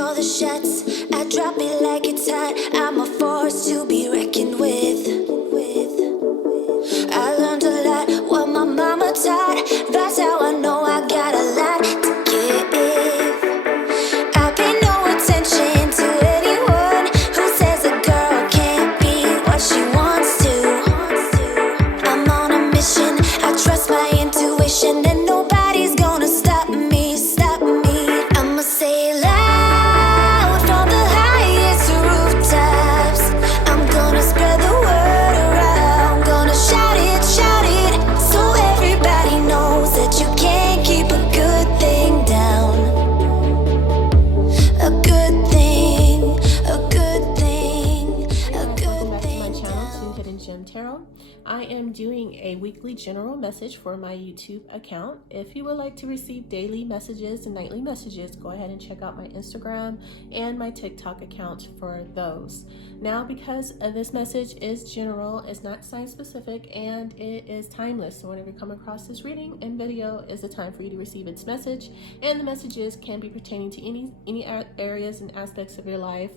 call the shots. I drop it like it's hot. I'm a force to be reckoned with. I learned a lot what my mama taught. That's how I know I got a lot to give. I pay no attention to anyone who says a girl can't be what she wants to. I'm on a mission. I trust my intuition, and nobody's gonna stop me, stop me. I'ma say it loud from the highest rooftops. I'm gonna spread the word around, gonna shout it, so everybody knows that you can't keep a good thing down. A good thing, a good thing, a good thing down. Hidden Gem Tarot. I am doing a weekly general message for my YouTube account. If you would like to receive daily messages and nightly messages, go ahead and check out my Instagram and my TikTok account for those. Now, because this message is general, it's not sign specific, and it is timeless. So whenever you come across this reading and video, is the time for you to receive its message. And the messages can be pertaining to any areas and aspects of your life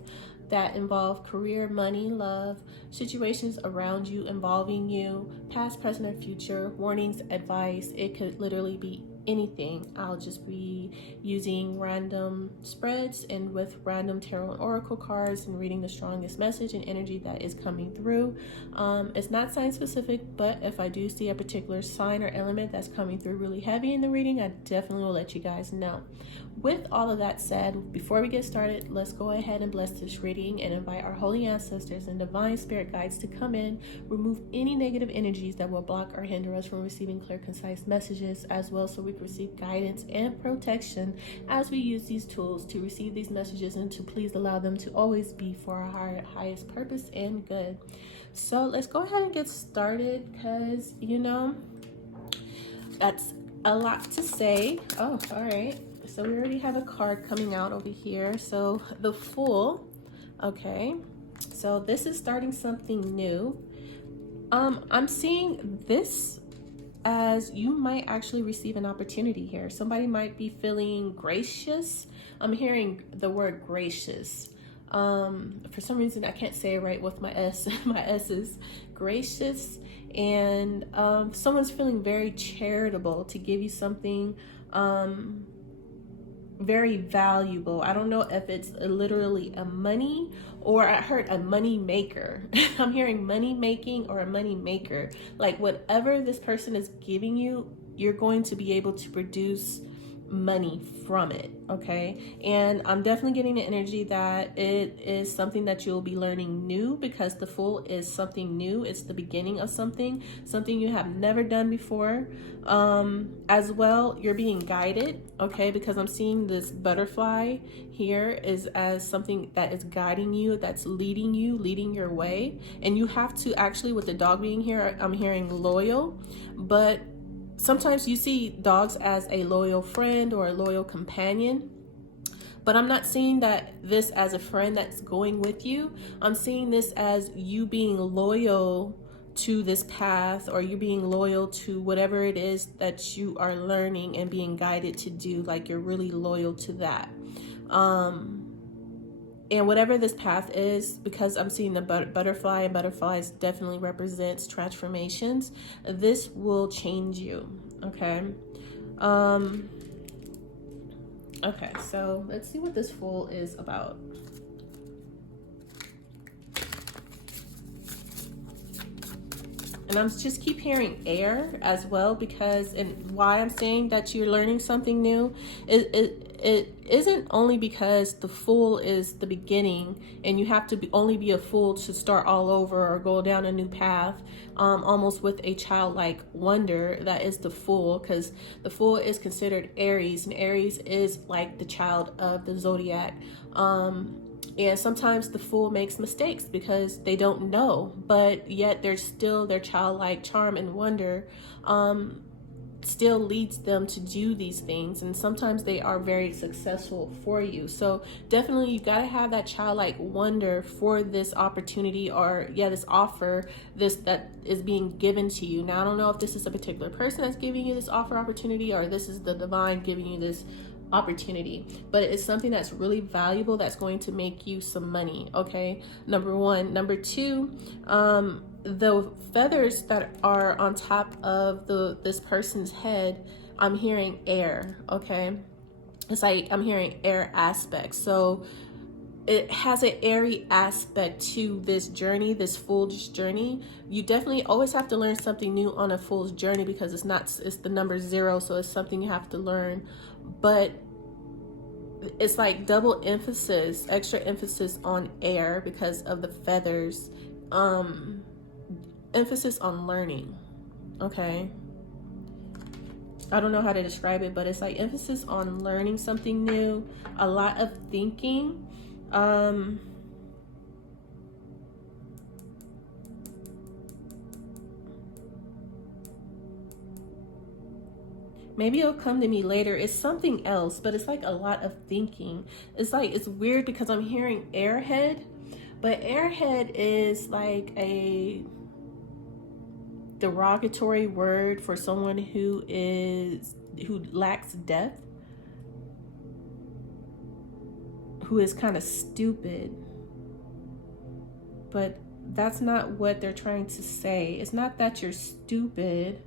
that involve career, money, love, situations around you involving you, past, present, or future, warnings, advice. It could literally be anything. I'll just be using random spreads and with random tarot and oracle cards and reading the strongest message and energy that is coming through. It's not sign specific, but if I do see a particular sign or element that's coming through really heavy in the reading, I definitely will let you guys know. With all of that said, before we get started, let's go ahead and bless this reading and invite our holy ancestors and divine spirit guides to come in, remove any negative energies that will block or hinder us from receiving clear, concise messages, as well so we can receive guidance and protection as we use these tools to receive these messages, and to please allow them to always be for our highest purpose and good. So let's go ahead and get started, because that's a lot to say. Oh, all right. So we already have a card coming out over here. So the Fool. Okay. So this is starting something new. I'm seeing this as you might actually receive an opportunity here. Somebody might be feeling gracious. I'm hearing the word gracious. For some reason I can't say it right with my S. My S is gracious. And someone's feeling very charitable to give you something very valuable. I don't know if it's literally a money, or I heard a money maker. I'm hearing money making or a money maker. Like whatever this person is giving you, you're going to be able to produce money from it. Okay. And I'm definitely getting the energy that it is something that you'll be learning new, because the Fool is something new. It's the beginning of something you have never done before. As well, you're being guided. Okay. Because I'm seeing this butterfly here is as something that is guiding you, that's leading your way. And you have to actually, with the dog being here, I'm hearing loyal, but sometimes you see dogs as a loyal friend or a loyal companion, but I'm not seeing this as a friend that's going with you. I'm seeing this as you being loyal to this path, or you being loyal to whatever it is that you are learning and being guided to do. Like you're really loyal to that. And whatever this path is, because I'm seeing the butterfly, and butterflies definitely represents transformations, this will change you. Okay. Okay, so let's see what this Fool is about. And I'm just keep hearing air as well, because, and why I'm saying that you're learning something new, it isn't only because the Fool is the beginning and you have to only be a fool to start all over or go down a new path, almost with a childlike wonder. That is the Fool, because the Fool is considered Aries, and Aries is like the child of the zodiac. And sometimes the Fool makes mistakes because they don't know, but yet there's still their childlike charm and wonder still leads them to do these things, and sometimes they are very successful for you. So definitely you got to have that childlike wonder for this opportunity, or this offer, that is being given to you. Now I don't know if this is a particular person that's giving you this offer opportunity, or this is the divine giving you this opportunity, but it's something that's really valuable that's going to make you some money. Okay, number one. Number two, the feathers that are on top of this person's head, I'm hearing air. Okay, it's like I'm hearing air aspects. So it has an airy aspect to this journey, this fool's journey. You definitely always have to learn something new on a fool's journey, because it's the number 0, so it's something you have to learn. But it's like double emphasis, extra emphasis on air because of the feathers. Emphasis on learning. Okay, I don't know how to describe it, but it's like emphasis on learning something new, a lot of thinking. Maybe it'll come to me later. It's something else, but it's like a lot of thinking. It's like, it's weird because I'm hearing airhead, but airhead is like a derogatory word for someone who lacks depth, who is kind of stupid. But that's not what they're trying to say. It's not that you're stupid.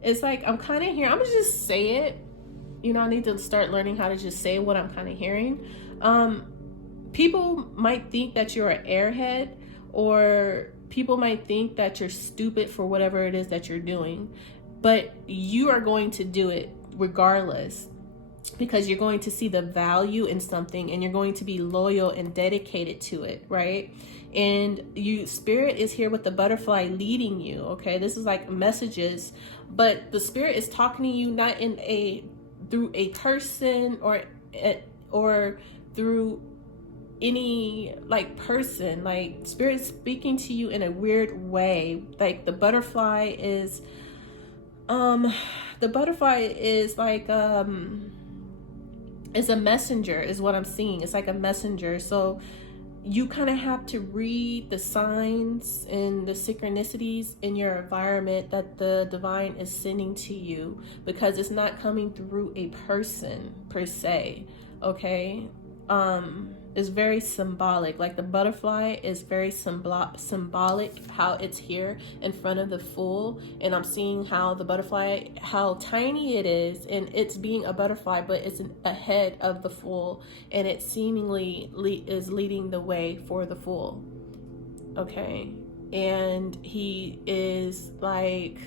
It's like, I'm kind of hearing, I'm gonna just say it. You know, I need to start learning how to just say what I'm kind of hearing. People might think that you're an airhead, or people might think that you're stupid for whatever it is that you're doing, but you are going to do it regardless, because you're going to see the value in something and you're going to be loyal and dedicated to it, right? And spirit is here with the butterfly leading you. Okay, this is like messages, but the spirit is talking to you not through a person or through any like person. Like, spirit speaking to you in a weird way. Like the butterfly is like is a messenger, is what I'm seeing. It's like a messenger. So you kind of have to read the signs and the synchronicities in your environment that the divine is sending to you, because it's not coming through a person per se. Okay, is very symbolic. Like the butterfly is very symbolic, how it's here in front of the Fool. And I'm seeing how the butterfly, how tiny it is, and it's being a butterfly, but it's ahead of the Fool, and it seemingly is leading the way for the Fool. Okay, and he is like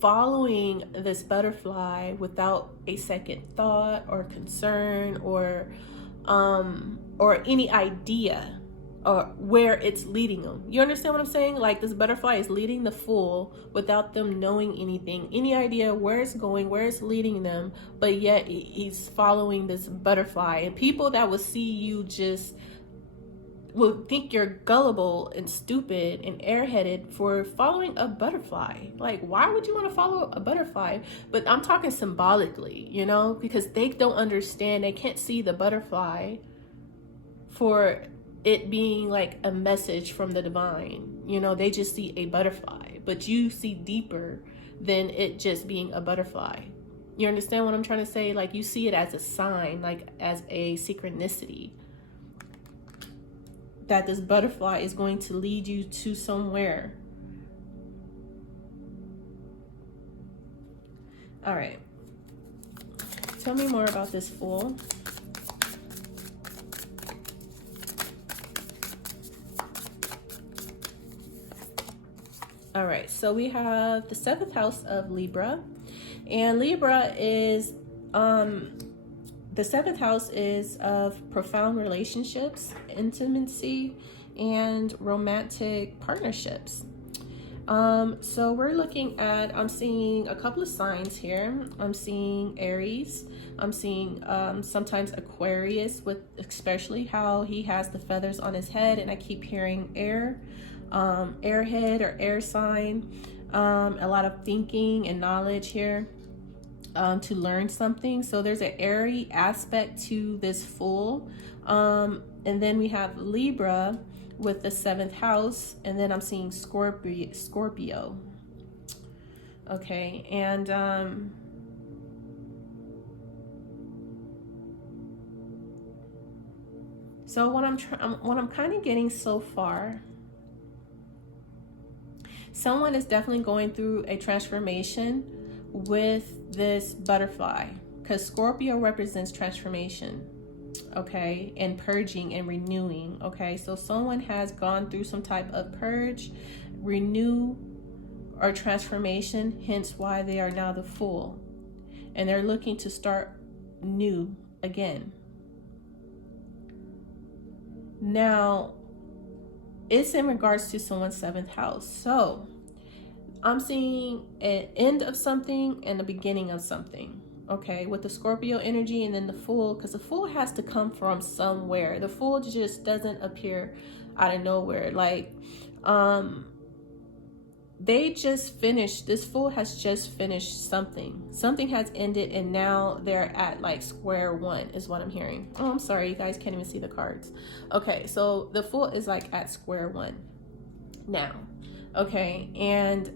following this butterfly without a second thought or concern or any idea or where it's leading them. You understand what I'm saying? Like, this butterfly is leading the Fool without them knowing anything, any idea where it's going, where it's leading them, but yet he's following this butterfly. And people that will see you just will think you're gullible and stupid and airheaded for following a butterfly. Like, why would you want to follow a butterfly? But I'm talking symbolically, you know, because they don't understand. They can't see the butterfly for it being like a message from the divine. You know, they just see a butterfly, but you see deeper than it just being a butterfly. You understand what I'm trying to say? Like, you see it as a sign, like as a synchronicity, that this butterfly is going to lead you to somewhere. All right. Tell me more about this Fool. All right. So we have the 7th house of Libra, and Libra is the 7th house is of profound relationships, intimacy, and romantic partnerships. So we're looking at, I'm seeing a couple of signs here. I'm seeing Aries. I'm seeing sometimes Aquarius, with especially how he has the feathers on his head, and I keep hearing air, airhead or air sign. A lot of thinking and knowledge here. To learn something. So there's an airy aspect to this Fool. And then we have Libra with the 7th house, and then I'm seeing Scorpio. Okay, and So what I'm kind of getting so far, someone is definitely going through a transformation with this butterfly, because Scorpio represents transformation, okay, and purging and renewing, okay? So someone has gone through some type of purge, renew, or transformation, hence why they are now the Fool, and they're looking to start new again. Now, it's in regards to someone's 7th house. So I'm seeing an end of something and the beginning of something, okay, with the Scorpio energy, and then the Fool, because the Fool has to come from somewhere. The Fool just doesn't appear out of nowhere. Like, they just finished, this Fool has just finished something has ended, and now they're at like square one is what I'm hearing. Oh, I'm sorry, you guys can't even see the cards. Okay, so the Fool is like at square one now, okay, and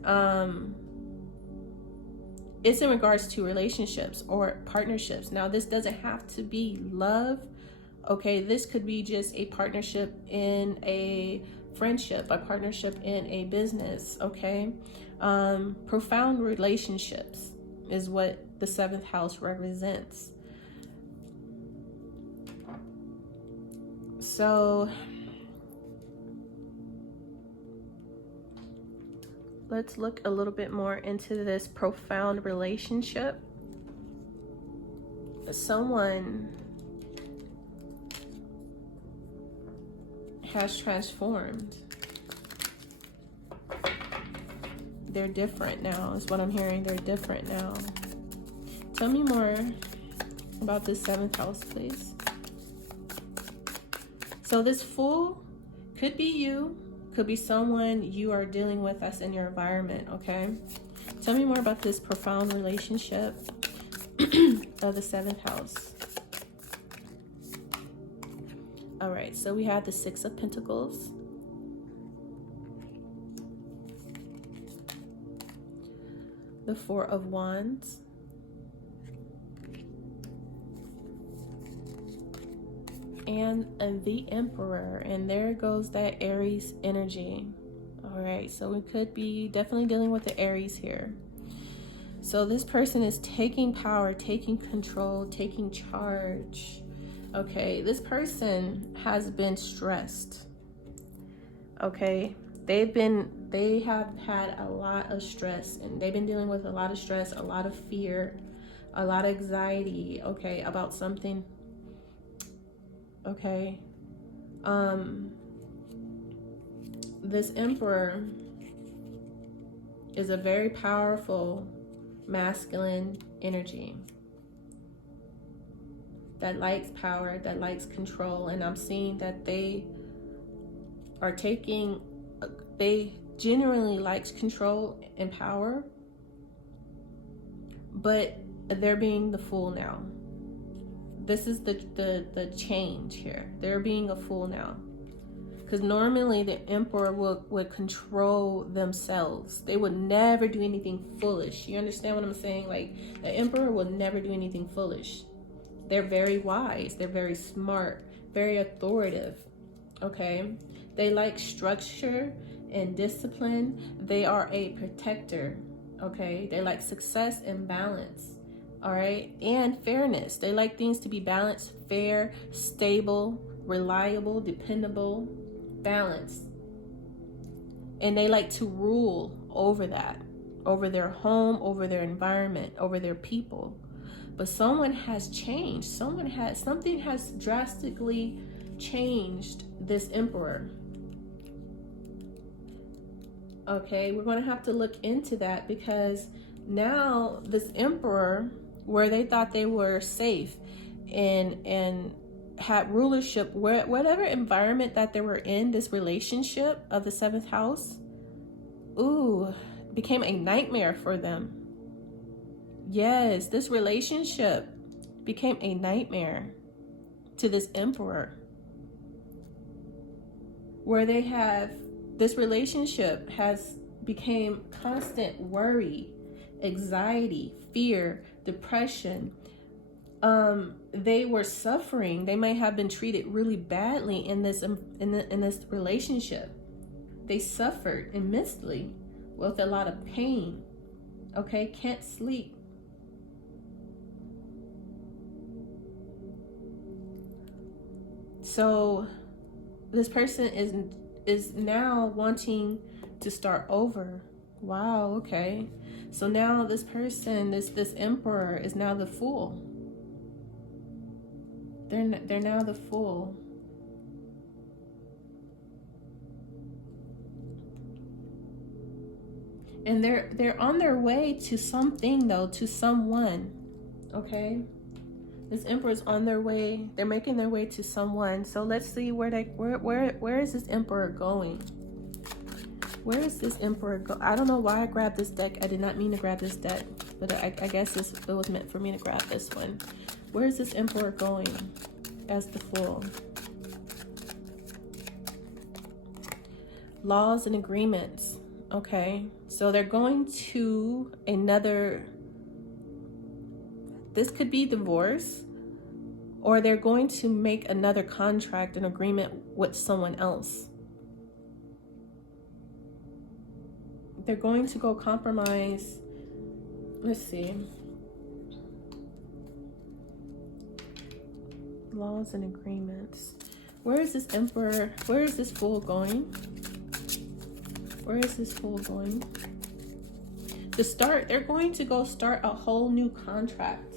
it's in regards to relationships or partnerships. Now, this doesn't have to be love, okay, this could be just a partnership in a friendship, a partnership in a business, okay? Profound relationships is what the 7th house represents. So let's look a little bit more into this profound relationship. Someone has transformed. They're different now is what I'm hearing. They're different now. Tell me more about this 7th house, please. So this Fool could be you, could be someone you are dealing with that's in your environment, okay? Tell me more about this profound relationship of the 7th house. All right, so we have the 6 of Pentacles, the 4 of Wands, and the Emperor, and there goes that Aries energy. All right, so we could be definitely dealing with the Aries here. So this person is taking power, taking control, taking charge. Okay, this person has been stressed. Okay, they have had a lot of stress, and they've been dealing with a lot of stress, a lot of fear, a lot of anxiety, okay, about something. Okay, this Emperor is a very powerful masculine energy that likes power, that likes control, and I'm seeing that they genuinely likes control and power, but they're being the Fool now. This is the change here. They're being a Fool now, because normally the Emperor would control themselves. They would never do anything foolish. You understand what I'm saying? Like, the Emperor will never do anything foolish. They're very wise. They're very smart, very authoritative, okay? They like structure and discipline. They are a protector, okay? They like success and balance, all right? And fairness. They like things to be balanced, fair, stable, reliable, dependable, balanced. And they like to rule over that, over their home, over their environment, over their people. But someone has changed. Something has drastically changed this Emperor. Okay, we're going to have to look into that, because now this Emperor, where they thought they were safe and had rulership, whatever environment that they were in, this relationship of the 7th house, became a nightmare for them. Yes, this relationship became a nightmare to this Emperor, where they have, this relationship has became constant worry, anxiety, fear, depression, they were suffering. They might have been treated really badly in this relationship. They suffered immensely with a lot of pain. Okay, can't sleep. So this person is now wanting to start over. Wow, okay. So now this person, this emperor is now the fool. They're now the fool. And they're on their way to something though, to someone. Okay? This emperor's on their way. They're making their way to someone. So let's see where is this emperor going? Where is this emperor go? I don't know why I grabbed this deck. I did not mean to grab this deck, but I guess it was meant for me to grab this one. Where is this emperor going as the fool? Laws and agreements. Okay, so they're going to another, this could be divorce, or they're going to make another contract, an agreement with someone else. They're going to go compromise. Let's see. Laws and agreements. Where is this emperor? Where is this fool going? Where is this fool going? To start, they're going to go start a whole new contract.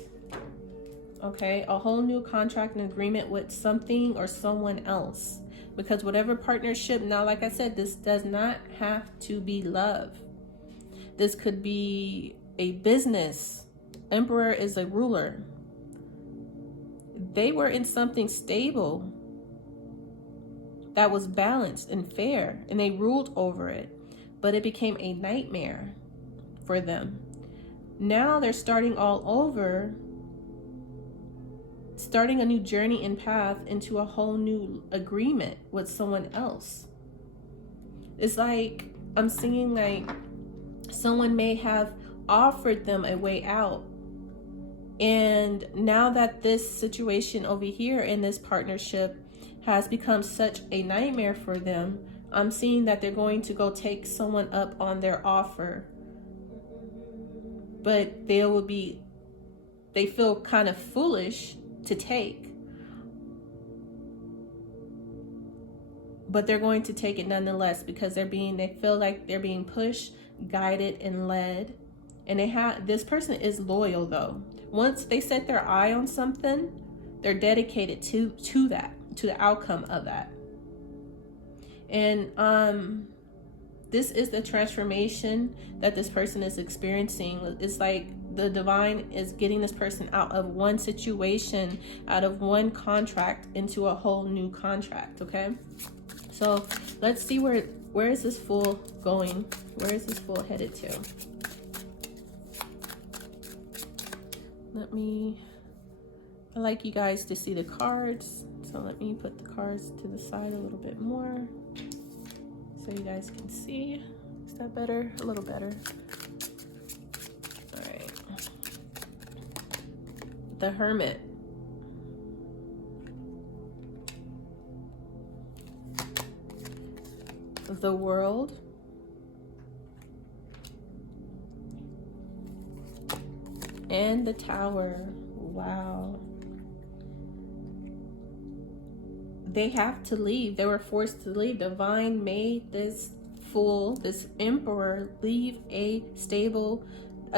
Okay, a whole new contract and agreement with something or someone else. Because whatever partnership, now like I said, this does not have to be love. This could be a business. Emperor is a ruler. They were in something stable that was balanced and fair, and they ruled over it. But it became a nightmare for them. Now they're starting all over, starting a new journey and path into a whole new agreement with someone else. It's like, I'm seeing like someone may have offered them a way out. And now that this situation over here in this partnership has become such a nightmare for them, I'm seeing that they're going to go take someone up on their offer. But they feel kind of foolish to take. But they're going to take it nonetheless because they feel like they're being pushed, guided, and led. And this person is loyal though. Once they set their eye on something, they're dedicated to that, to the outcome of that. And this is the transformation that this person is experiencing. It's like the divine is getting this person out of one situation, out of one contract into a whole new contract. Okay, so let's see where is this fool going? Where is this fool headed to? I like you guys to see the cards, so let me put the cards to the side a little bit more so you guys can see. Is that better? A little better. All right. The Hermit. The World. And the Tower. Wow. They have to leave. They were forced to leave. Divine made this fool, this emperor, leave a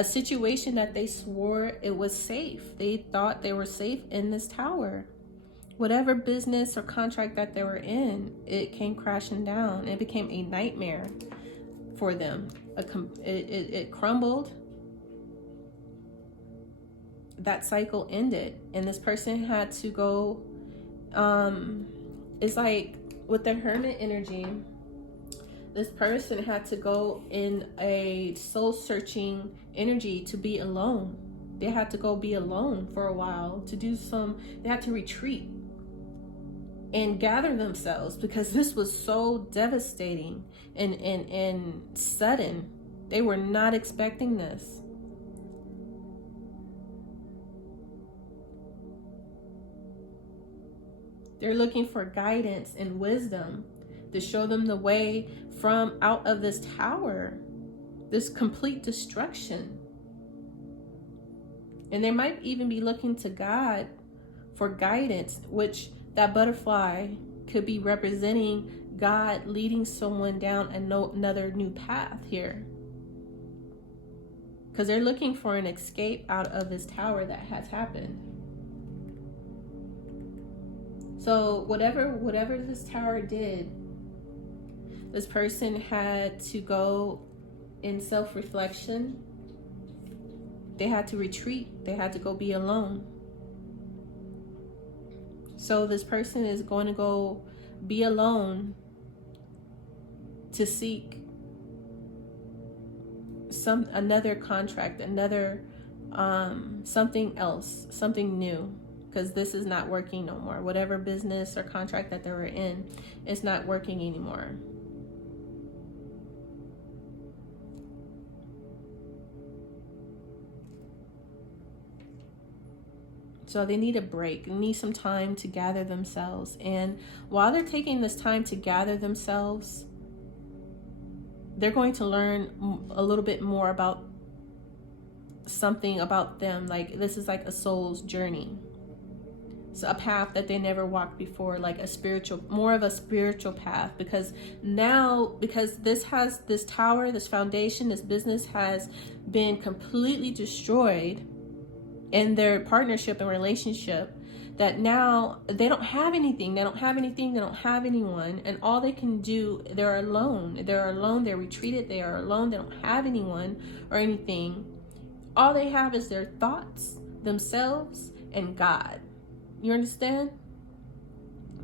situation that they swore it was safe. They thought they were safe in this tower. Whatever business or contract that they were in, it came crashing down. It became a nightmare for them. It crumbled. That cycle ended, and this person had to go. It's like with the Hermit energy, this person had to go in a soul-searching energy to be alone. They had to go be alone for a while they had to retreat and gather themselves because this was so devastating and sudden. They were not expecting this. They're looking for guidance and wisdom to show them the way from out of this tower, this complete destruction. And they might even be looking to God for guidance, which that butterfly could be representing God leading someone down another new path here. Because they're looking for an escape out of this tower that has happened. So whatever this tower did, this person had to go in self-reflection. They had to retreat. They had to go be alone. So this person is going to go be alone to seek another contract, another something else, something new, because this is not working no more. Whatever business or contract that they were in, it's not working anymore. So they need a break. They need some time to gather themselves. And while they're taking this time to gather themselves, they're going to learn a little bit more about something about them. Like this is like a soul's journey. It's a path that they never walked before, like a spiritual, more of a spiritual path. Because now, because this tower, this foundation, this business has been completely destroyed in their partnership and relationship, that now they don't have anything. They don't have anyone. And all they can do, they're alone. They're retreated. They are alone. They don't have anyone or anything. All they have is their thoughts, themselves, and God. You understand?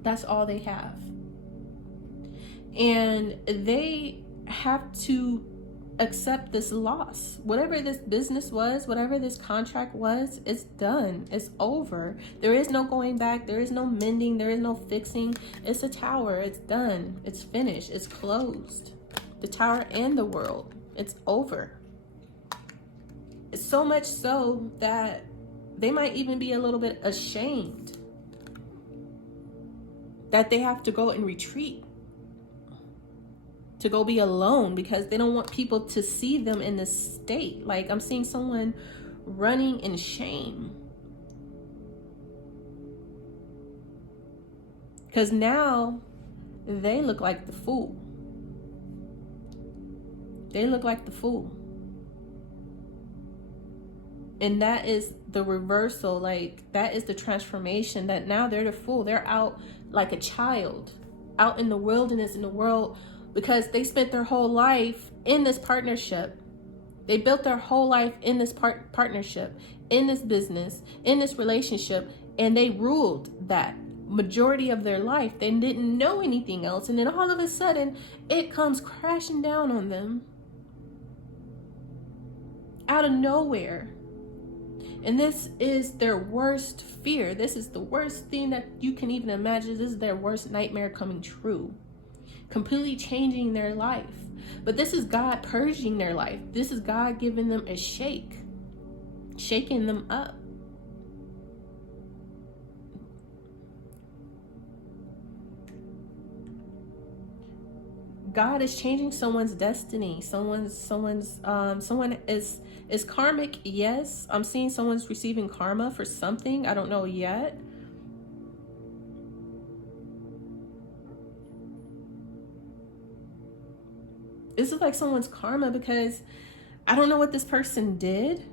That's all they have. And they have to accept this loss. Whatever this business was, whatever this contract was, it's done. It's over. There is no going back. There is no mending. There is no fixing. It's a tower. It's done. It's finished. It's closed. The tower and the world. It's over. It's so much so that they might even be a little bit ashamed that they have to go and retreat, to go be alone, because they don't want people to see them in this state. Like I'm seeing someone running in shame, because now they look like the fool. They look like the fool. And that is the reversal. Like that is the transformation, that now they're the fool. They're out like a child, out in the wilderness, in the world, because they spent their whole life in this partnership. They built their whole life in this partnership, in this business, in this relationship, and they ruled that majority of their life. They didn't know anything else. And then all of a sudden, it comes crashing down on them out of nowhere. And this is their worst fear. This is the worst thing that you can even imagine. This is their worst nightmare coming true. Completely changing their life. But this is God purging their life. This is God giving them a shake. Shaking them up. God is changing someone's destiny. Someone is karmic. Yes, I'm seeing someone's receiving karma for something. I don't know yet. This is like someone's karma, because I don't know what this person did,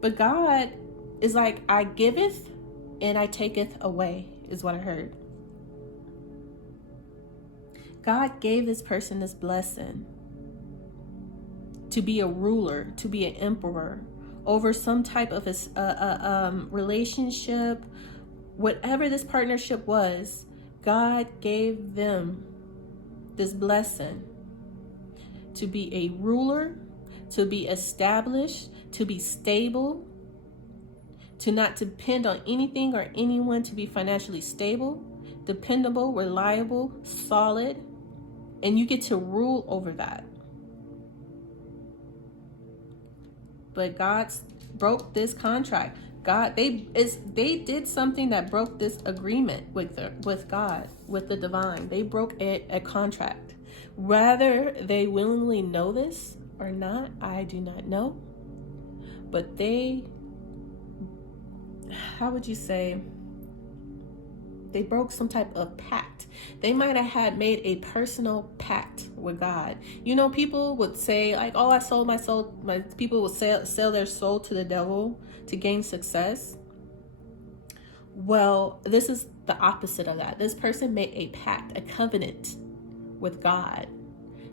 but God is like, I giveth and I taketh away, is what I heard. God gave this person this blessing to be a ruler, to be an emperor over some type of a relationship. Whatever this partnership was, God gave them this blessing to be a ruler, to be established, to be stable, to not depend on anything or anyone, to be financially stable, dependable, reliable, solid. And you get to rule over that. But God broke this contract. God. They did something that broke this agreement with God, with the divine. They broke a contract. Whether they willingly know this or not, I do not know. But they, how would you say, they broke some type of pact. They might have had made a personal pact with God. You know, people would say like, "Oh, I sold my soul." People would sell their soul to the devil to gain success. Well, this is the opposite of that. This person made a pact, a covenant with God,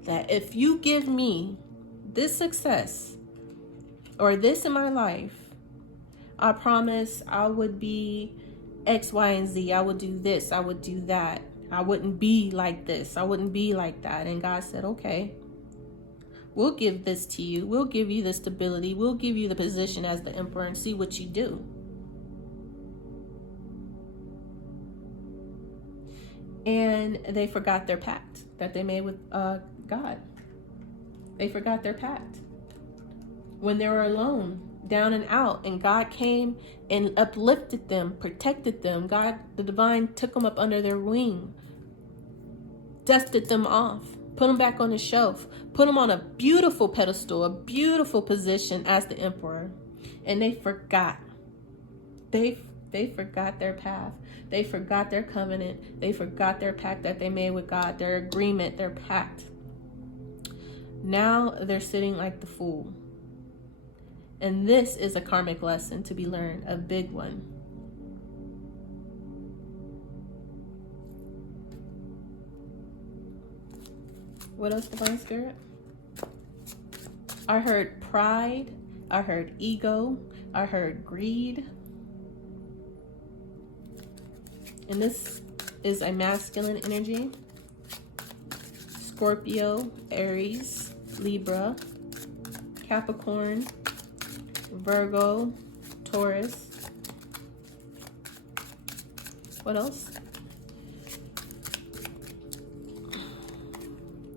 that if you give me this success or this in my life, I promise I would be X, Y, and Z. I would do this. I would do that. I wouldn't be like this. I wouldn't be like that. And God said, okay, we'll give this to you. We'll give you the stability. We'll give you the position as the emperor and see what you do. And they forgot their pact that they made with God. They forgot their pact. When they were alone, down and out, and God came and uplifted them, protected them. God, the divine, took them up under their wing, dusted them off, put them back on the shelf, put them on a beautiful pedestal, a beautiful position as the emperor. And they forgot. They forgot their path. They forgot their covenant. They forgot their pact that they made with God, their agreement, their pact. Now they're sitting like the fool. And this is a karmic lesson to be learned, a big one. What else, Divine Spirit? I heard pride. I heard ego. I heard greed. And this is a masculine energy. Scorpio, Aries, Libra, Capricorn, Virgo, Taurus. What else?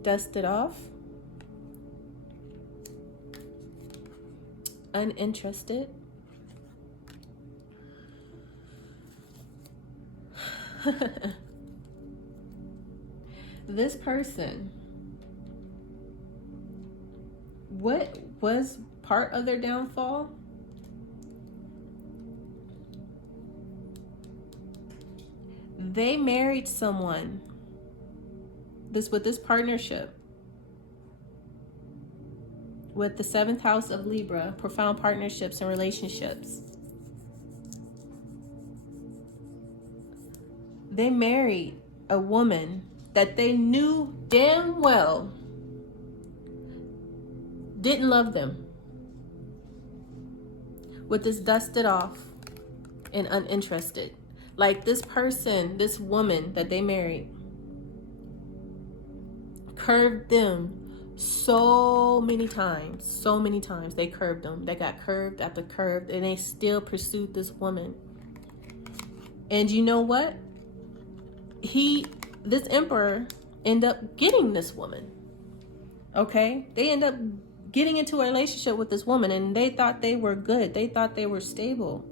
Dust it off. Uninterested. This person, what was part of their downfall? They married someone with this partnership with the 7th house of Libra, profound partnerships and relationships. They married a woman that they knew damn well didn't love them, with this dusted off and uninterested. Like this person, this woman that they married, curved them so many times. They curved them. They got curved after curved, and they still pursued this woman. And you know what? This emperor ended up getting this woman. Okay? They end up getting into a relationship with this woman, and they thought they were good. They thought they were stable.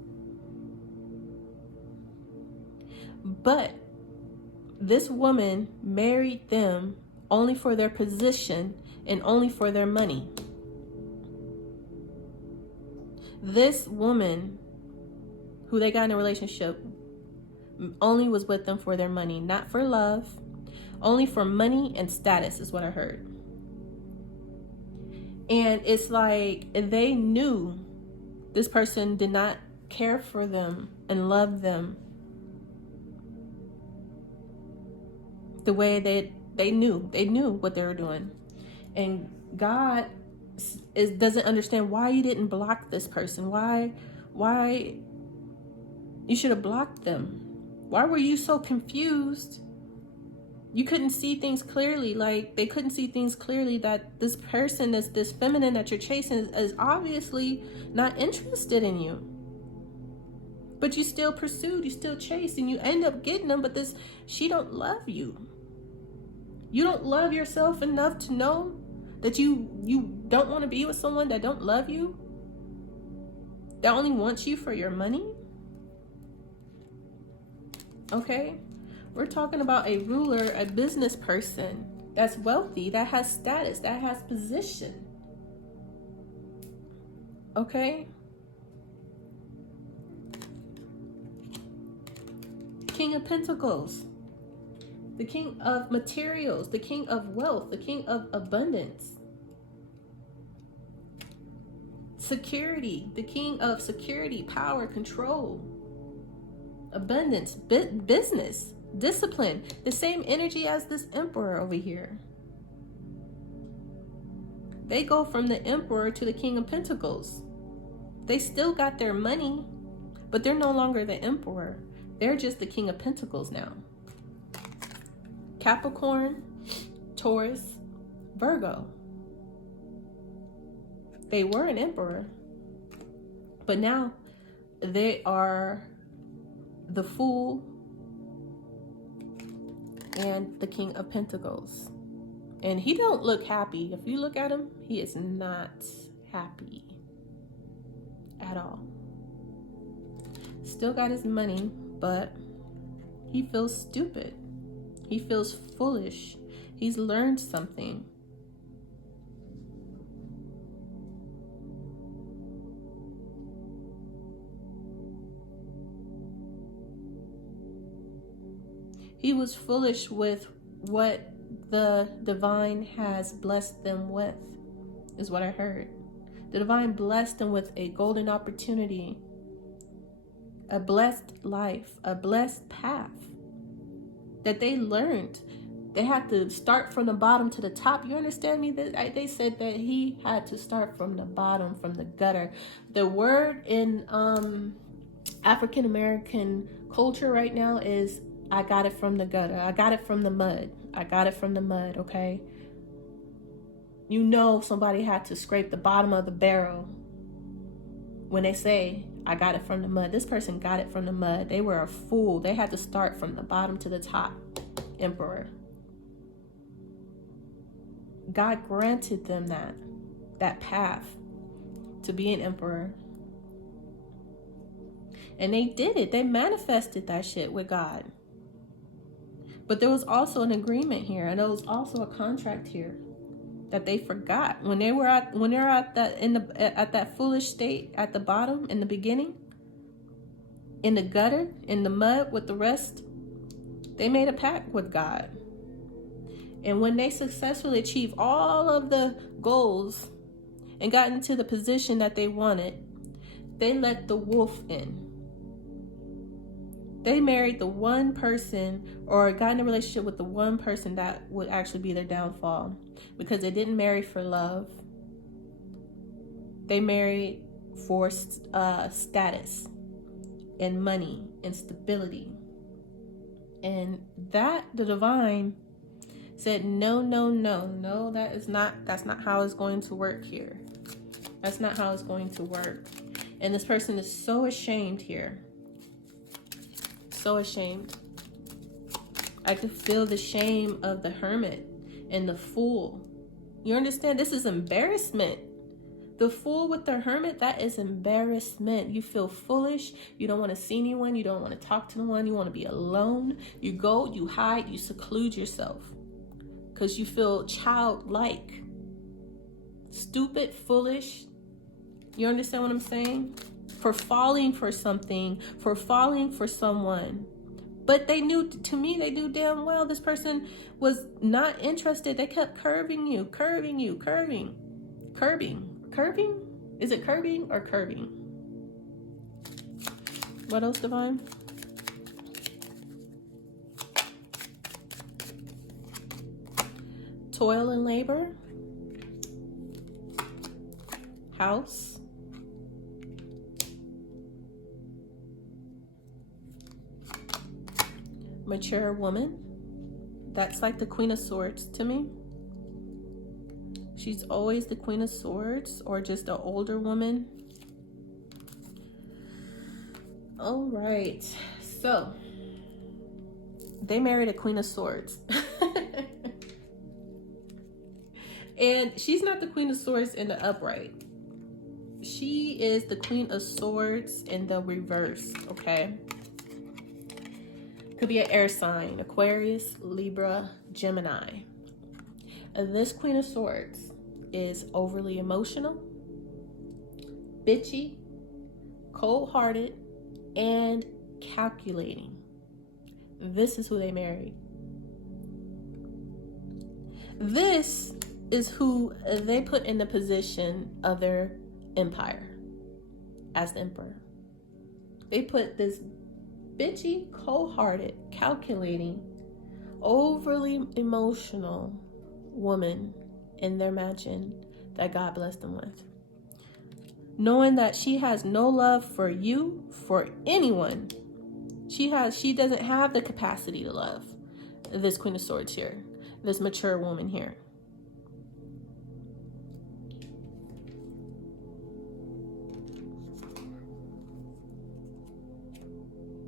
But this woman married them only for their position and only for their money. This woman who they got in a relationship only was with them for their money, not for love, only for money and status is what I heard. And it's like they knew this person did not care for them and love them the way they knew what they were doing. And God doesn't understand why you didn't block this person. Why you should have blocked them. Why were you so confused? You couldn't see things clearly. Like they couldn't see things clearly that this person, this feminine that you're chasing is obviously not interested in you. But you still pursued, you still chased, and you end up getting them, but she don't love you. You don't love yourself enough to know that you don't want to be with someone that don't love you. that only wants you for your money. Okay? We're talking about a ruler, a business person that's wealthy, that has status, that has position. Okay? King of Pentacles, the king of materials, the king of wealth, the king of abundance. Security, the king of security, power, control, abundance, business, discipline. The same energy as this emperor over here. They go from the emperor to the king of pentacles. They still got their money, but they're no longer the emperor. They're just the king of pentacles now. Capricorn, Taurus, Virgo. They were an emperor, but now they are the Fool and the King of Pentacles. And he don't look happy. If you look at him, he is not happy at all. Still got his money, but he feels stupid. He feels foolish. He's learned something. He was foolish with what the divine has blessed them with, is what I heard. The divine blessed them with a golden opportunity, a blessed life, a blessed path that they learned. They had to start from the bottom to the top. You understand me? They said that he had to start from the bottom, from the gutter. The word in African American culture right now is, I got it from the gutter. I got it from the mud. I got it from the mud, okay? You know somebody had to scrape the bottom of the barrel when they say, I got it from the mud. This person got it from the mud. They were a fool. They had to start from the bottom to the top, emperor. God granted them that path to be an emperor. And they did it. They manifested that shit with God. But there was also an agreement here, and there was also a contract here that they forgot when they were at that foolish state at the bottom in the beginning, in the gutter, in the mud with the rest. They made a pact with God, and when they successfully achieved all of the goals and got into the position that they wanted, they let the wolf in. They married the one person, or got in a relationship with the one person that would actually be their downfall, because they didn't marry for love. They married for status and money and stability. And that the divine said, no, that's not how it's going to work here. That's not how it's going to work. And this person is so ashamed here. So ashamed. I could feel the shame of the hermit and the fool. You understand? This is embarrassment. The fool with the hermit, that is embarrassment. You feel foolish. You don't want to see anyone. You don't want to talk to anyone. You want to be alone. You go, you hide, you seclude yourself because you feel childlike, stupid, foolish. You understand what I'm saying? For falling for something, for falling for someone. But they knew, to me, they knew damn well this person was not interested. They kept curving. Is it curbing or curving? What else, divine? Toil and labor. House. Mature woman. That's like the Queen of Swords to me. She's always the Queen of Swords, or just an older woman. All right, so they married a Queen of Swords. And she's not the Queen of Swords in the upright. she is the Queen of Swords in the reverse, okay? Could be an air sign, Aquarius, Libra, Gemini. This Queen of Swords is overly emotional, bitchy, cold-hearted, and calculating. This is who they married. This is who they put in the position of their empire as the emperor. They put this bitchy, cold-hearted, calculating, overly emotional woman in their mansion that God blessed them with. Knowing that she has no love for you, for anyone. She doesn't have the capacity to love this Queen of Swords here, this mature woman here.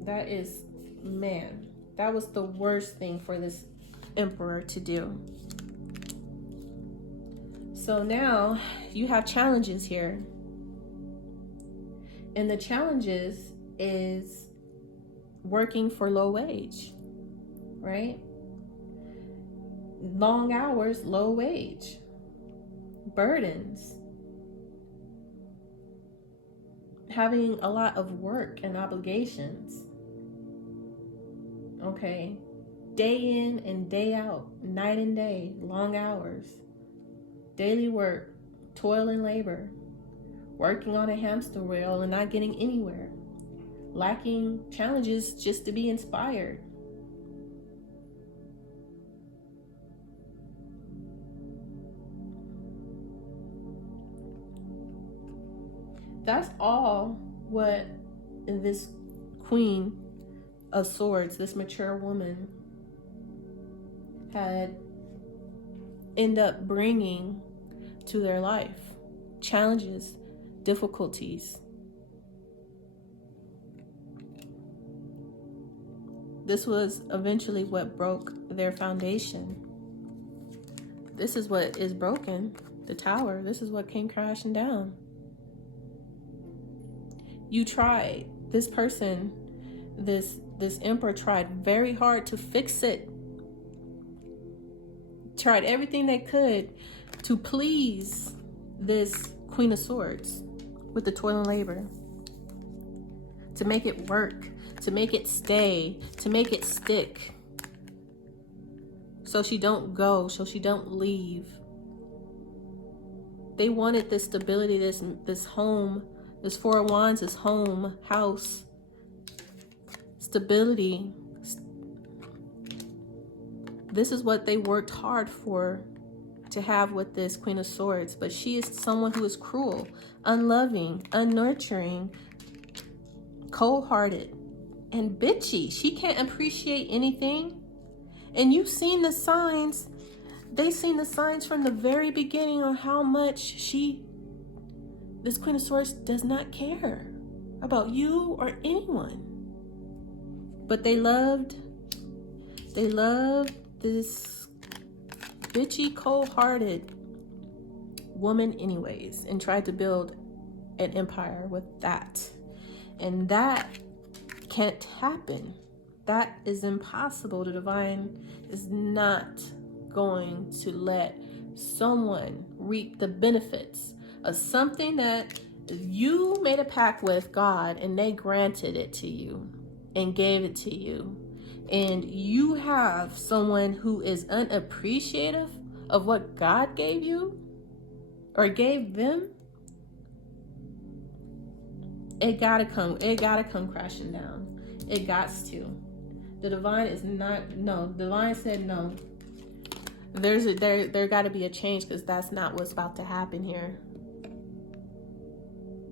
That is, man, that was the worst thing for this emperor to do. So now you have challenges here. And the challenges is working for low wage, right? Long hours, low wage. Burdens. Having a lot of work and obligations. Okay. Day in and day out, night and day, long hours. Daily work, toil and labor. Working on a hamster wheel and not getting anywhere. Lacking challenges just to be inspired. That's all what this Queen of Swords, this mature woman, had ended up bringing to their life. Challenges, difficulties. This was eventually what broke their foundation. This is what is broken, the tower. This is what came crashing down. You tried, this person, this emperor tried very hard to fix it. Tried everything they could to please this Queen of Swords with the toil and labor. To make it work, to make it stay, to make it stick. So she don't go, so she don't leave. They wanted this stability, this home, this Four of Wands, this home, house, stability. This is what they worked hard for to have with this Queen of Swords. But she is someone who is cruel, unloving, unnurturing, cold-hearted, and bitchy. She can't appreciate anything. And you've seen the signs. They've seen the signs from the very beginning on how much this Queen of Swords does not care about you or anyone. But they loved this bitchy, cold-hearted woman anyways, and tried to build an empire with that. And that can't happen. That is impossible. The divine is not going to let someone reap the benefits of something that you made a pact with God and they granted it to you and gave it to you. And you have someone who is unappreciative of what God gave you or gave them. It gotta come crashing down. It gots to. The divine is not, no, the divine said no. There gotta be a change, because that's not what's about to happen here.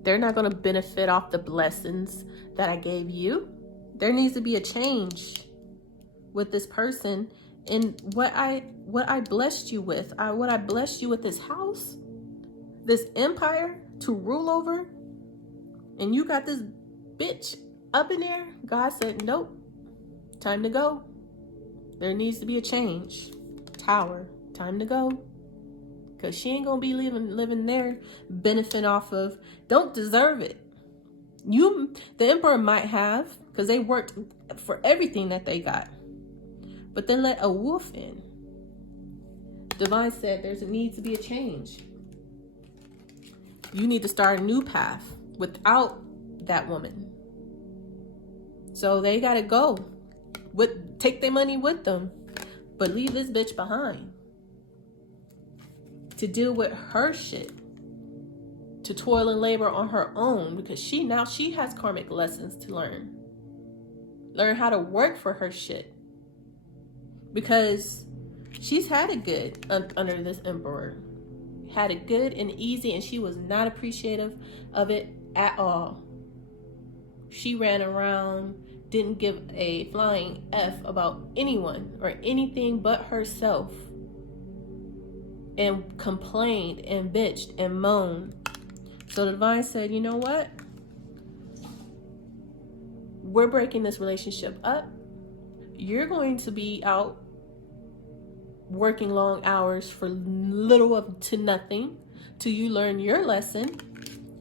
They're not gonna benefit off the blessings that I gave you. There needs to be a change with this person. And what I blessed you with, what I blessed you with, this house, this empire to rule over, and you got this bitch up in there. God said, nope, time to go. There needs to be a change. Tower, time to go. because she ain't gonna be living there benefiting off of, don't deserve it. The emperor might have, because they worked for everything that they got, but then let a wolf in. Divine said there needs to be a change. You need to start a new path without that woman. So they gotta go. Take their money with them, but leave this bitch behind to deal with her shit, to toil and labor on her own, because she has karmic lessons to learn how to work for her shit, because she's had it good under this emperor, had it good and easy, and she was not appreciative of it at all. She ran around, didn't give a flying F about anyone or anything but herself, and complained and bitched and moaned. So the divine said, you know what? We're breaking this relationship up. You're going to be out working long hours for little to nothing till you learn your lesson,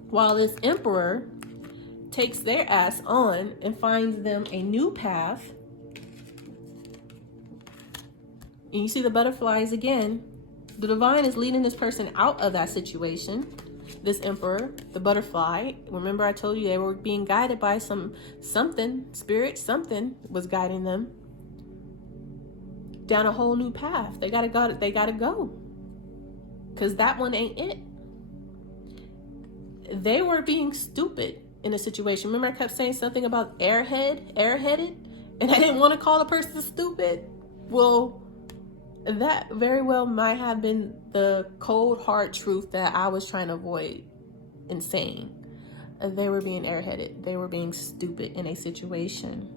while this emperor takes their ass on and finds them a new path. And you see the butterflies again. The divine is leading this person out of that situation. This emperor, the butterfly, remember I told you they were being guided by something, spirit, something was guiding them down a whole new path. They gotta go. Because that one ain't it. They were being stupid in a situation. Remember I kept saying something about airheaded, and I didn't want to call a person stupid? Well, that very well might have been the cold hard truth that I was trying to avoid in saying. They were being airheaded. They were being stupid in a situation,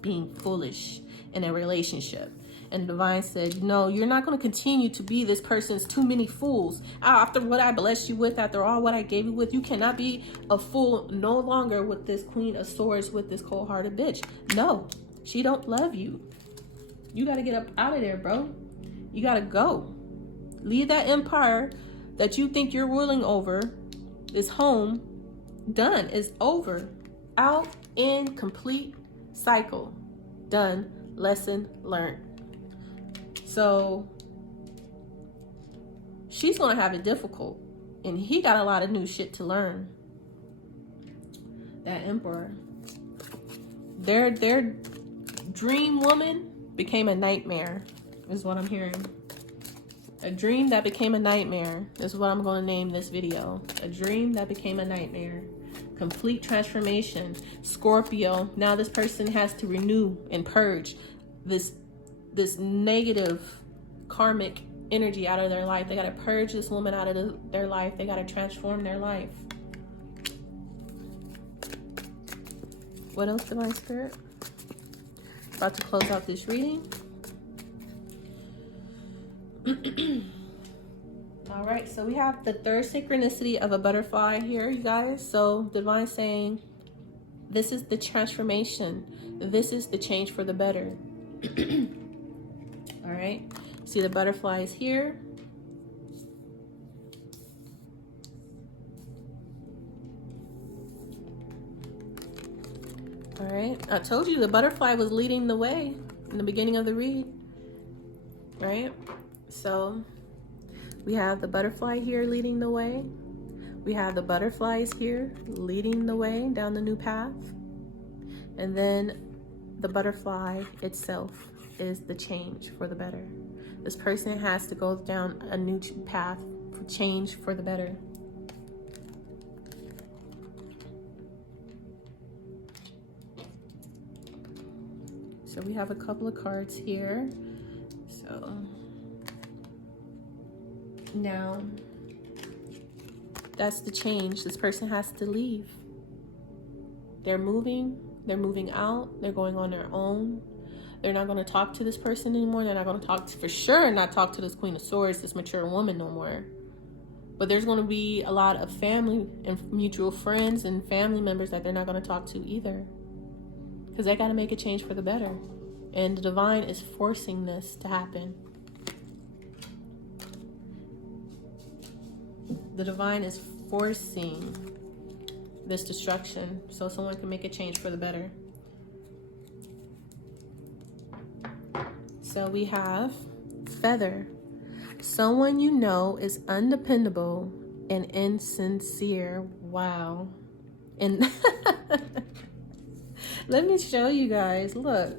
being foolish in a relationship. And the divine said, no, you're not going to continue to be this person's too many fools. After what I blessed you with, after all what I gave you with, you cannot be a fool no longer with this Queen of Swords, with this cold-hearted bitch. No, she don't love you. You got to get up out of there, bro. You got to go. Leave that empire that you think you're ruling over. Is home. Done. It's over. Out in complete cycle. Done. Lesson learned. So she's going to have it difficult. And he got a lot of new shit to learn. That emperor. Their dream woman became a nightmare, is what I'm hearing. A dream that became a nightmare is what I'm going to name this video. A dream that became a nightmare. Complete transformation. Scorpio. Now this person has to renew and purge this negative karmic energy out of their life. They got to purge this woman out of their life. They got to transform their life. What else, Divine Spirit? About to close out this reading. All right, so we have the third synchronicity of a butterfly here, you guys. So Divine saying, this is the transformation. This is the change for the better. All right, see the butterflies here. All right, I told you the butterfly was leading the way in the beginning of the read, right? So we have the butterfly here leading the way. We have the butterflies here leading the way down the new path. And then the butterfly itself is the change for the better. This person has to go down a new path for change for the better. So we have a couple of cards here. So now that's the change. This person has to leave. They're moving out, they're going on their own. They're not going to talk to this person anymore. They're not going to talk to, for sure, not talk to this Queen of Swords, this mature woman no more. But there's going to be a lot of family and mutual friends and family members that they're not going to talk to either. Because they got to make a change for the better. And the divine is forcing this to happen. The divine is forcing this destruction so someone can make a change for the better. So we have feather. Someone you know is undependable and insincere. Wow. And let me show you guys. Look.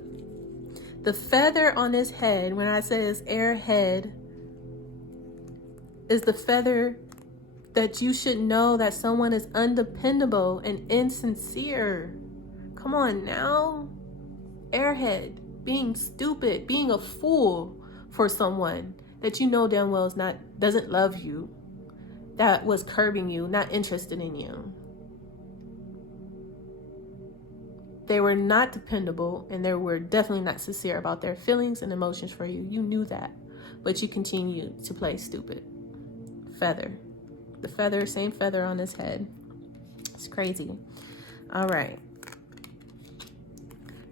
The feather on his head, when I say his airhead, is the feather that you should know that someone is undependable and insincere. Come on now. Airhead, being stupid, being a fool for someone that you know damn well doesn't love you, that was curbing you, not interested in you. They were not dependable, and they were definitely not sincere about their feelings and emotions for you. You knew that, but you continued to play stupid. Feather. The feather, same feather on his head. It's crazy. All right.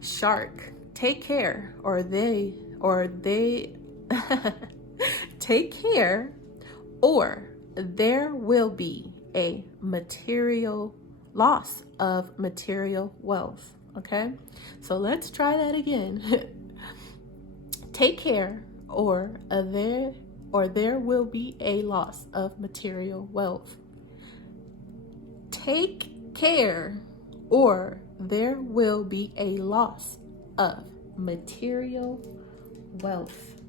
Shark. Take care, or they take care, or there will be a material loss of material wealth. Okay, so let's try that again. Take care, or there will be a loss of material wealth. Take care, or there will be a loss of material wealth.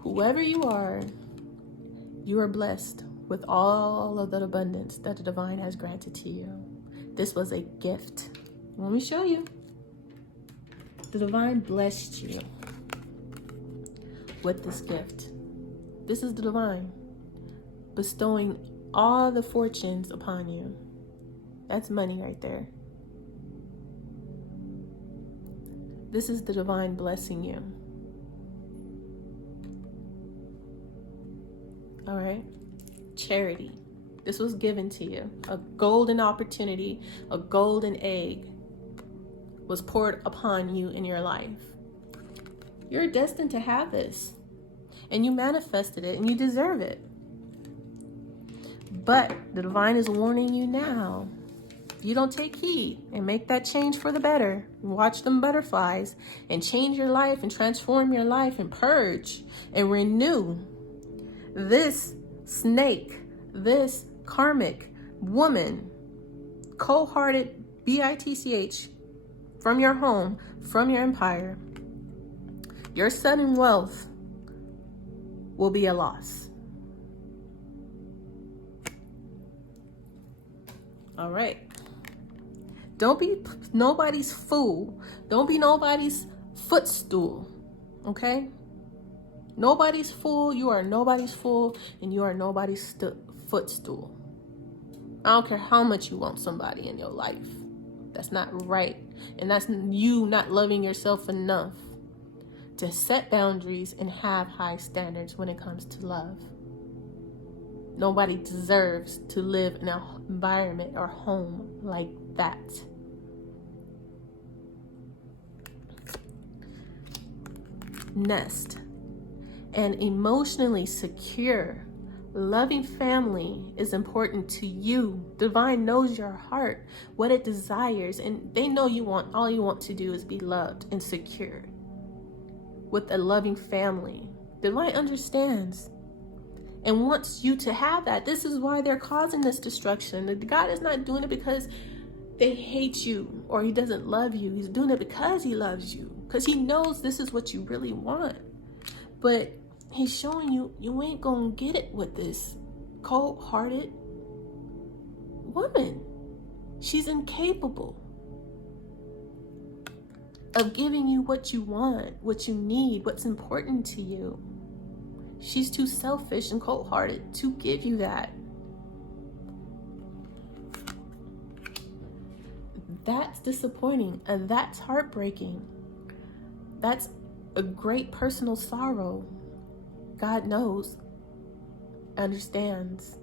Whoever you are blessed with all of the abundance that the divine has granted to you. This was a gift. Let me show you. The divine blessed you with this gift. This is the divine bestowing all the fortunes upon you. That's money right there. This is the divine blessing you. All right. Charity. This was given to you. A golden opportunity, a golden egg was poured upon you in your life. You're destined to have this, and you manifested it, and you deserve it. But the divine is warning you now. If you don't take heed and make that change for the better, watch them butterflies and change your life and transform your life and purge and renew, this snake, this karmic woman, cold-hearted bitch, from your home, from your empire, your sudden wealth will be a loss. All right. Don't be nobody's fool. Don't be nobody's footstool. Okay? Nobody's fool. You are nobody's fool, and you are nobody's footstool. I don't care how much you want somebody in your life. That's not right. And that's you not loving yourself enough to set boundaries and have high standards when it comes to love. Nobody deserves to live in an environment or home like that. Nest. An emotionally secure, loving family is important to you. Divine knows your heart, what it desires, and they know all you want to do is be loved and secured with a loving family. Divine understands and wants you to have that. This is why they're causing this destruction. God is not doing it because they hate you or he doesn't love you. He's doing it because he loves you, because he knows this is what you really want. But he's showing you, you ain't gonna get it with this cold-hearted woman. She's incapable of giving you what you want, what you need, what's important to you. She's too selfish and cold-hearted to give you that. That's disappointing, and that's heartbreaking. That's a great personal sorrow. God knows, understands,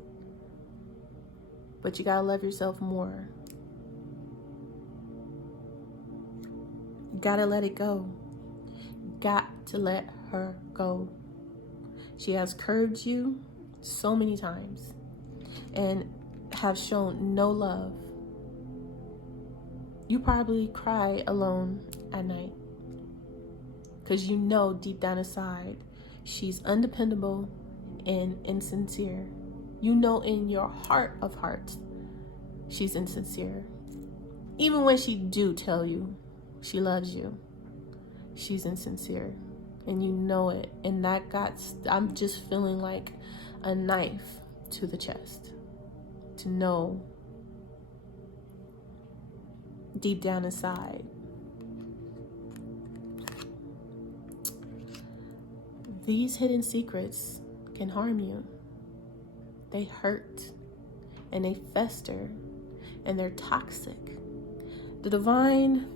but you gotta love yourself more. You gotta let it go. Got to let her go. She has curbed you. so many times and have shown no love. You probably cry alone at night because you know deep down inside she's undependable and insincere. You know in your heart of hearts she's insincere. Even when she do tell you she loves you, she's insincere. And you know it. And I'm just feeling like a knife to the chest. To know deep down inside these hidden secrets can harm you. They hurt and they fester and they're toxic. The divine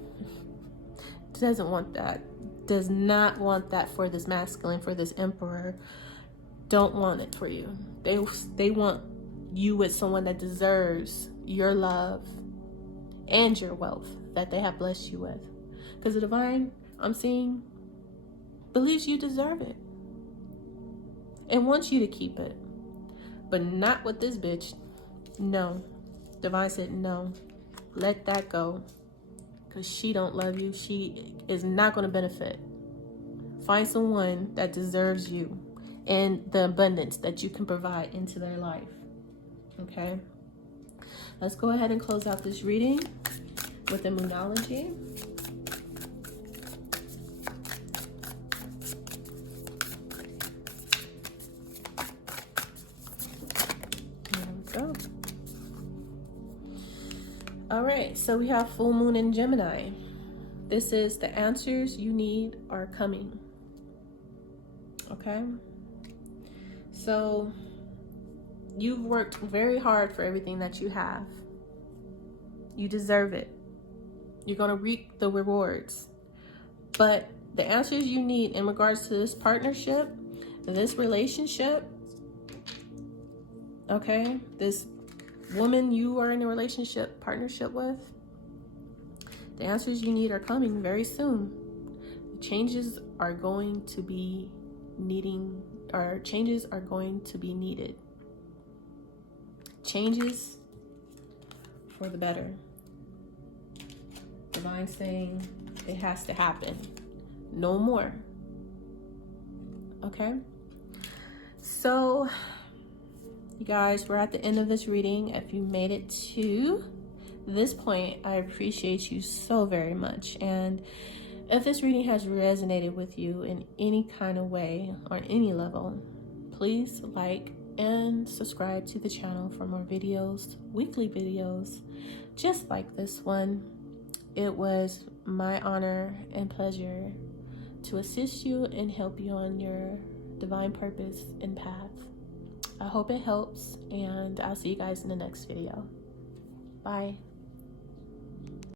doesn't want that. Does not want that for this masculine, for this emperor. Don't want it for you. They want you with someone that deserves your love and your wealth that they have blessed you with. Because the divine, I'm seeing, believes you deserve it and wants you to keep it. But not with this bitch. No. Divine said no. Let that go. Because she don't love you. She is not going to benefit. Find someone that deserves you and the abundance that you can provide into their life. Okay? Let's go ahead and close out this reading with the Moonology. There we go. All right, so we have full moon in Gemini. This is the answers you need are coming. Okay? So you've worked very hard for everything that you have. You deserve it. You're going to reap the rewards. But the answers you need in regards to this partnership, this relationship, okay, this woman you are in a partnership with, the answers you need are coming very soon. Changes are going to be needed. Changes for the better. Divine saying it has to happen. No more. Okay? So, you guys, we're at the end of this reading. If you made it to this point, I appreciate you so very much. And if this reading has resonated with you in any kind of way or any level, please like and subscribe to the channel for more videos, weekly videos, just like this one. It was my honor and pleasure to assist you and help you on your divine purpose and path. I hope it helps, and I'll see you guys in the next video. Bye.